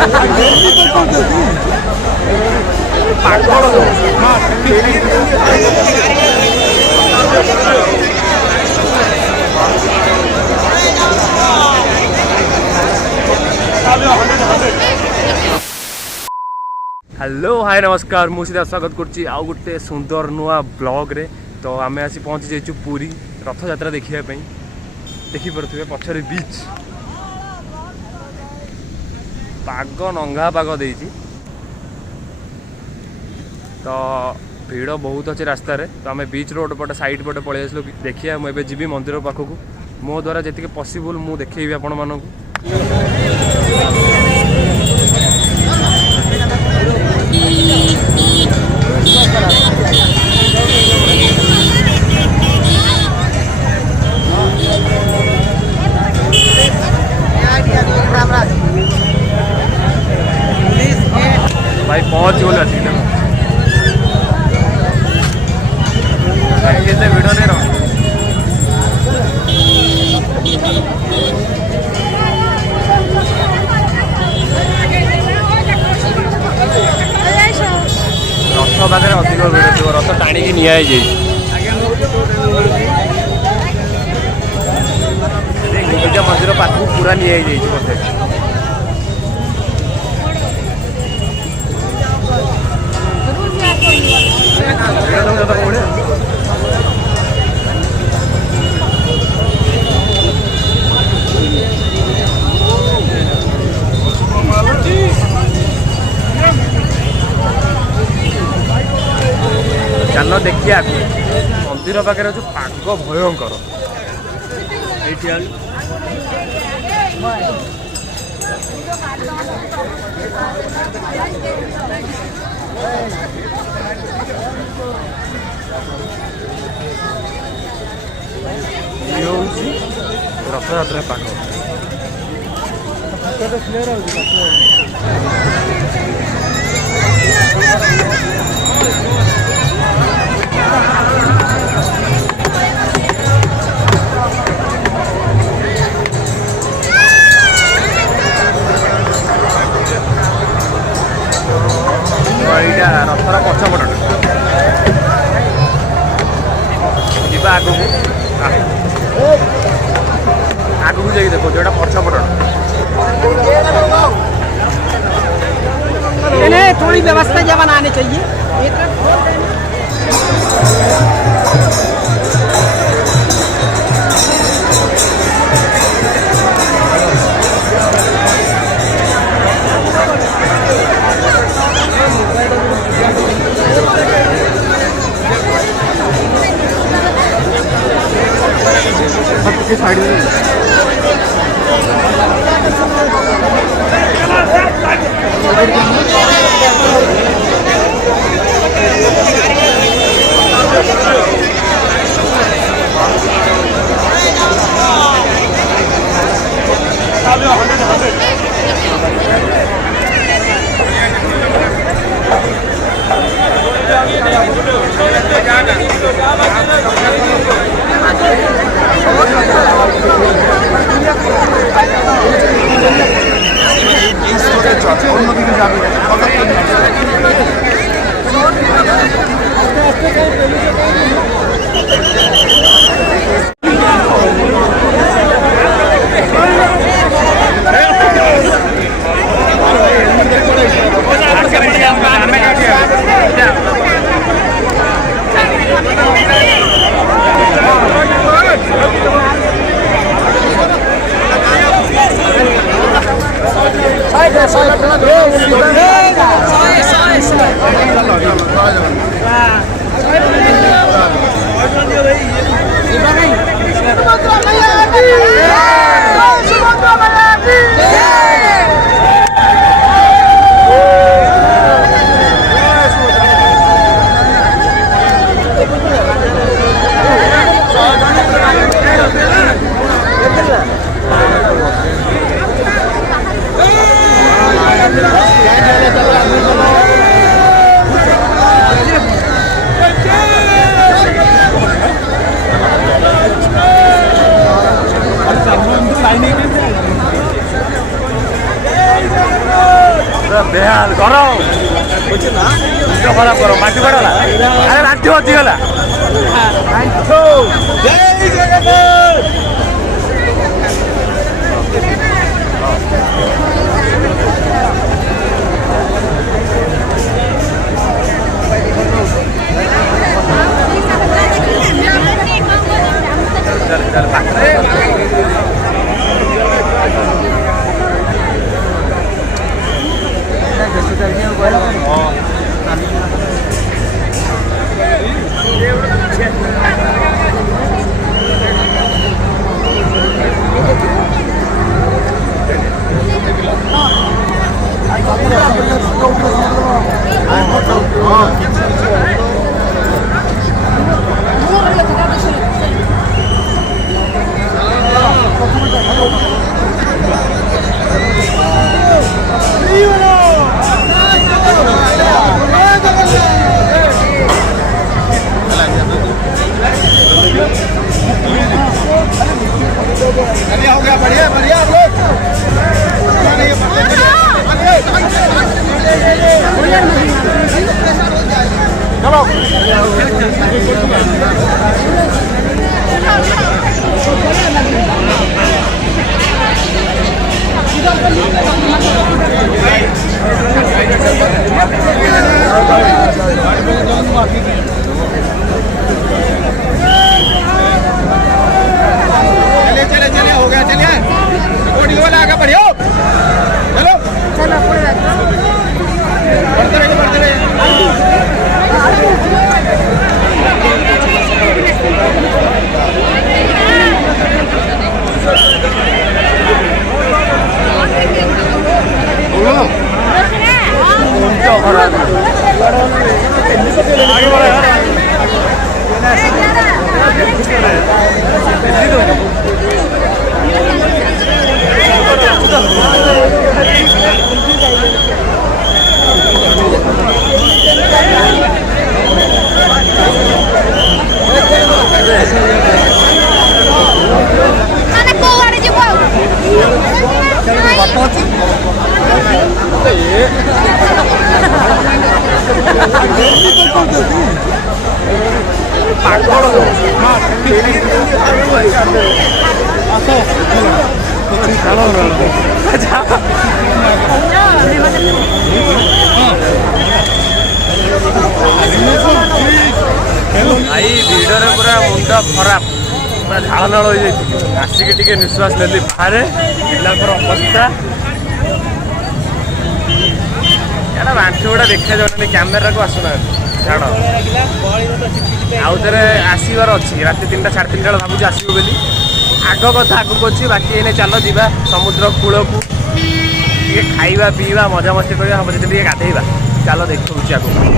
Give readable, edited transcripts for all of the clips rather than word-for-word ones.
Hello hi नमस्कार मुझे स्वागत करुच्ची आउ गोटे सुंदर नुआ ब्लॉग रे। तो आम आसी पहुँची जाइए पुरी रथ यात्रा देखापी देखिपे पछरे बीच पाग नंगा पाग दे तो भीड़ बहुत अच्छे रास्तार। तो आम बीच रोड पटे साइड पटे पलि आसलु देखिए मुझे जी मंदिर पाखक मो द्वारा जी पॉसिबल मु देखी आपण मानक भाई पहुँच गल केते भिड़ नहीं रह रथ पाखे अधिक भिड़ थी रथ टाणिकी निजी गुंडीचा मंदिर पाखक पूरा निजी बोधे चलो देखिए मंदिर पाखे जो पाग भयंकर रथ यात्रा पाग रथर पछपट जा आगू जाइए देखो जो पछपट थोड़ी व्यवस्था क्या बनानी चाहिए। साइड भाई ଗରମ ଖରାପ କର ମାଟି ପଡଲା ଆରେ ବାନ୍ତି ହଜିଗଲା भाई भिड़ पूरा मुंड खराब पूरा झाड़ नाल हो आसिक टे निश्वास नेली बाहर पिलांर अवस्था यार बांठी गुड़ा देखा जाऊनी कैमेरा को आसुना झाड़ आउ थे आसबार अच्छी रात 3टा 3:30 बेला भावुँ आसो बोली आग कथा आगक अच्छी बाकी एने चल जा समुद्र कूल को खाइबा पीवा मजा मस्ती करवा हम जी गाधेबा चलो देखा आगे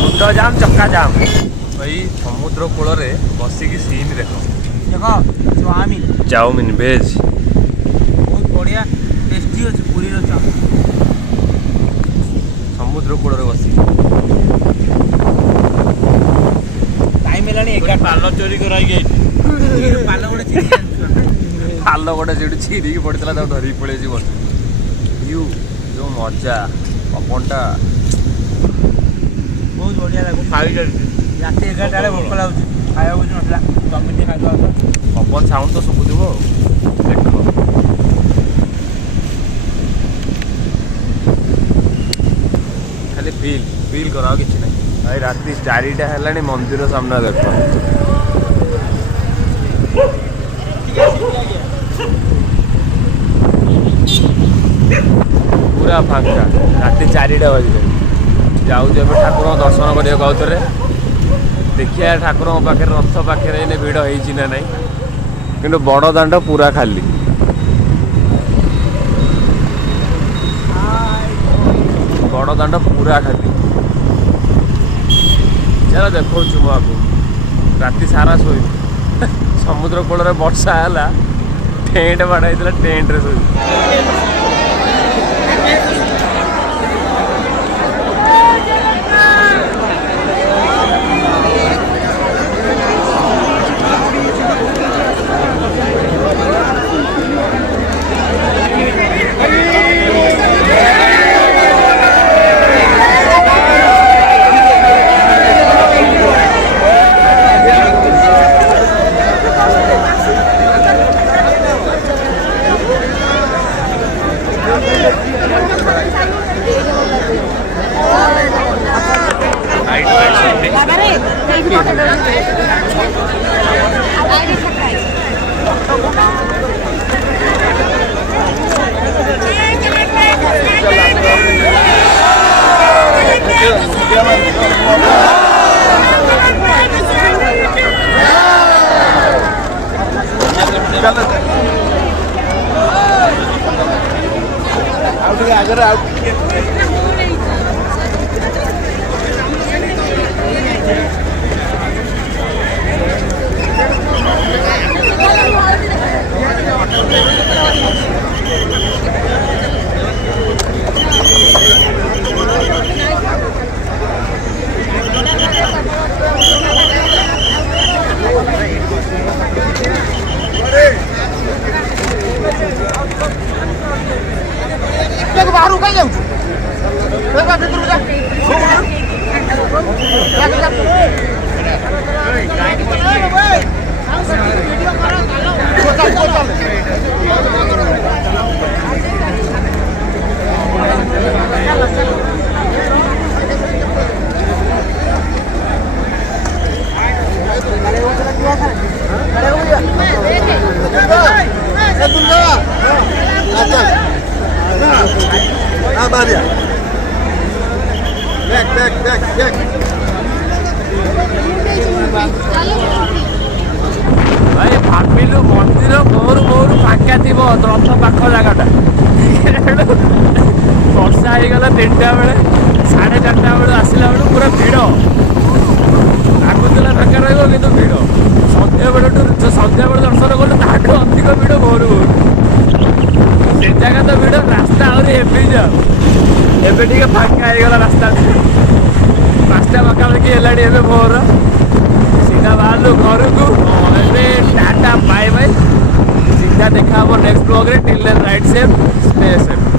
मुंड जाम चक्का जाम भाई समुद्र कूल बसिकी सीन देख चाउमिन भेज बहुत बढ़िया टेस्टी अच्छे पूरी समुद्र कूल बस टाइम है पाल चोरी कर पाल गोटे से छिरी पड़ता धरिकी पड़े व्यू जो मजा पवनटा बहुत बढ़िया लगे खाई रात 11टा भोक लगे खाया ना चाउमिन खाई पवन साउंड तो शुभुव देख खाली फील कर कि ना भाई रात 4टा है मंदिर सामने देख पूरा फांका रात 4टा बजे जाऊँ ठाकुर दर्शन करने आउे देखिए ठाकुर पाखे रथ पाखे भिड़ होना ना कि बड़ दांड पूरा खाली बड़ दांड पूरा खाली चलो देखो मुझे राति सारा शो समुद्र कूल वर्षा है ଟେଣ୍ଟ ବାଡ଼ା ହେଇଥିଲା ଟେଣ୍ଟରେ ସବୁ बाहर कहीं जाऊँ ଭାଇ ଭାବିଲୁ ମନ୍ଦିର ମୋରୁ ଫାଙ୍କା ଥିବ ରଥ ପାଖ ଜାଗାଟା ବର୍ଷା ହେଇଗଲା 3ଟା ବେଳେ 4:30 ବେଳୁ ଆସିଲା ବେଳୁ ପୁରା ଭିଡ଼ ଲାଗୁଥିଲା ଫାଙ୍କା ରହିବ କିନ୍ତୁ ଭିଡ଼ ସନ୍ଧ୍ୟାବେଳୁ ଦର୍ଶନ କଲୁ ତାଠୁ ଅଧିକ ଭିଡ଼ ଭୋରୁ ସେ ଜାଗା ତ ଭିଡ଼ ରାସ୍ତା ଆହୁରି ହେବି ଯାଅ ଏବେ ଟିକେ ଫାଙ୍କା ହେଇଗଲା ରାସ୍ତା 5ଟା ପାଖାପାଖି ହେଲାଣି ଏବେ ଭୋର सीधा बाहर घर को टाटा बाय बाय सीधा देखा नेक्स्ट ब्लॉग रे till then right safe stay safe.